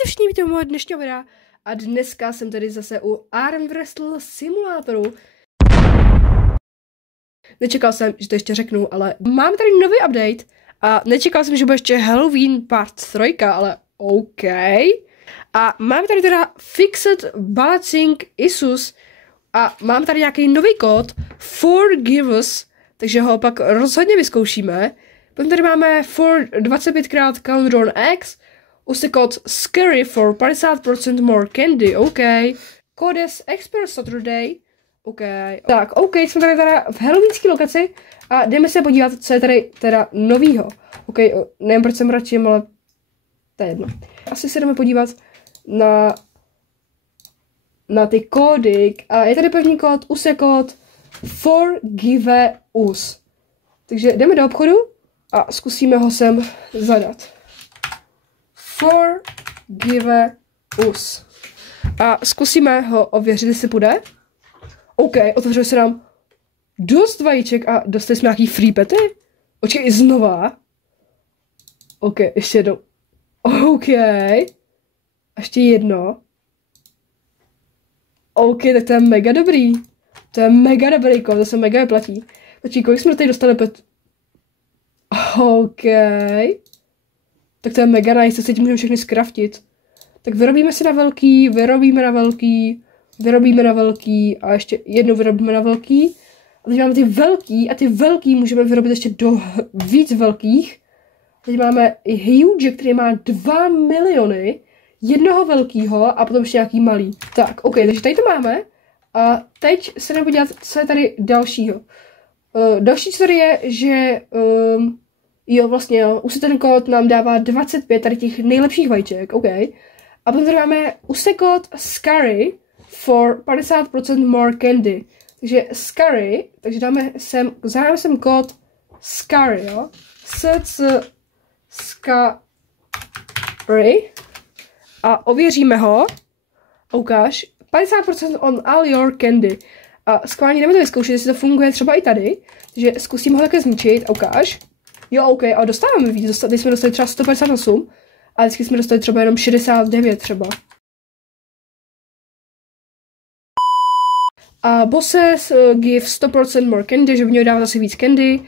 Ahojte všichni, vítejte u mého dnešního videa a dneska jsem tady zase u Arm Wrestle Simulatoru. Nečekal jsem, že to ještě řeknu, ale mám tady nový update a nečekal jsem, že bude ještě Halloween part 3, ale OK. A mám tady teda Fixed Balancing Issues a mám tady nějaký nový kód Forgive Us, takže ho pak rozhodně vyzkoušíme. Potom tady máme for 25x Countdown X, kód Scary for 50% more candy, OK. Codes Expert Saturday, OK. Tak, OK, jsme tady teda v halloweenské lokaci a jdeme se podívat, co je tady teda novýho. OK, nevím, proč jsem radši, ale to je jedno. Asi se jdeme podívat na ty kódy a je tady první kód, kód Forgive Us. Takže jdeme do obchodu a zkusíme ho sem zadat. Forgive Us. A zkusíme ho ověřit, jestli půjde. OK, otevřeli se nám dost vajíček a dostali jsme nějaký free pety. Počkej, znova. OK, ještě jednou. OK. A ještě jedno. OK, tak to je mega dobrý. To je mega dobrý kód, to se mega vyplatí. Počkej, kolik jsme tady dostali pet? OK. Tak to je mega nice, to se tím můžeme všechny skraftit. Tak vyrobíme si na velký, vyrobíme na velký a ještě jednou vyrobíme na velký. A teď máme ty velký a ty velký můžeme vyrobit ještě do víc velkých. Teď máme i huge, který má 2 miliony, jednoho velkýho a potom ještě nějaký malý. Tak, OK, takže tady to máme. A teď se jdeme podívat, co je tady dalšího. Další, co tady je, že jo, vlastně jo, už ten kód nám dává 25 tady těch nejlepších vajíček, OK. A potom tady máme kód Scary for 50% more candy. Takže Scary, takže dáme sem kód Scary, jo. Scary. A ověříme ho. Ukáž. 50% on all your candy. A schválně jdeme to vyzkoušet, jestli to funguje třeba i tady. Takže zkusíme ho také zničit. Ukáž. Jo, OK, a dostáváme víc. Teď jsme dostali třeba 158. A vždycky jsme dostali třeba jenom 69 třeba. A bosses give 100% more candy, že by měli dávat asi víc candy.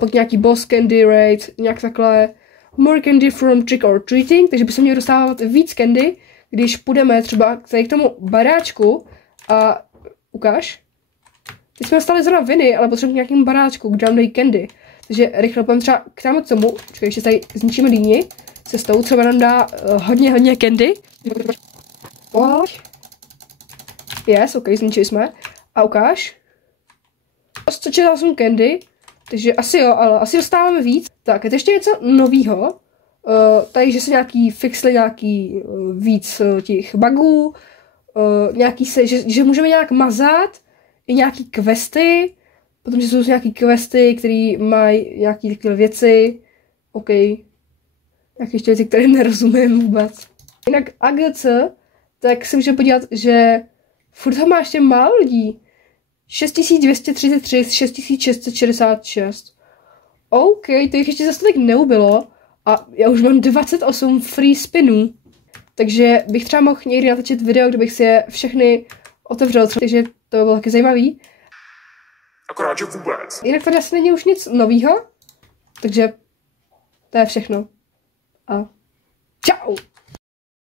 Pak nějaký boss candy rate, nějak takhle. More candy from trick or treating, takže by se měli dostávat víc candy, když půjdeme třeba k tomu baráčku a ukáž. Teď jsme dostali zrovna viny, ale potřebujeme k nějakému baráčku, kde nám dají candy. Takže rychle půjdeme třeba k tam k tomu, čekaj, ještě tady zničíme dýni cestou, třeba nám dá hodně candy. Yes, OK, zničili jsme. A ukáž. 168 candy, takže asi jo, ale asi dostáváme víc. Tak, je to ještě něco novýho. Tady, že se fixli nějaký víc těch bugů, že můžeme nějak mazat, i nějaký questy, potom, že jsou nějaký questy, které mají nějaké takové věci. OK. Nějaké ještě věci, které nerozumím vůbec. Jinak AGC, tak se můžeme podívat, že furt tam má ještě málo lidí. 6233 z 6666. OK, to jich ještě zase tak neubylo. A já už mám 28 free spinů. Takže bych třeba mohl někdy natočit video, kde bych si je všechny otevřel. Takže to by bylo taky zajímavý. Akorát, že vůbec. Jinak tady asi není už nic novýho. Takže to je všechno. A čau!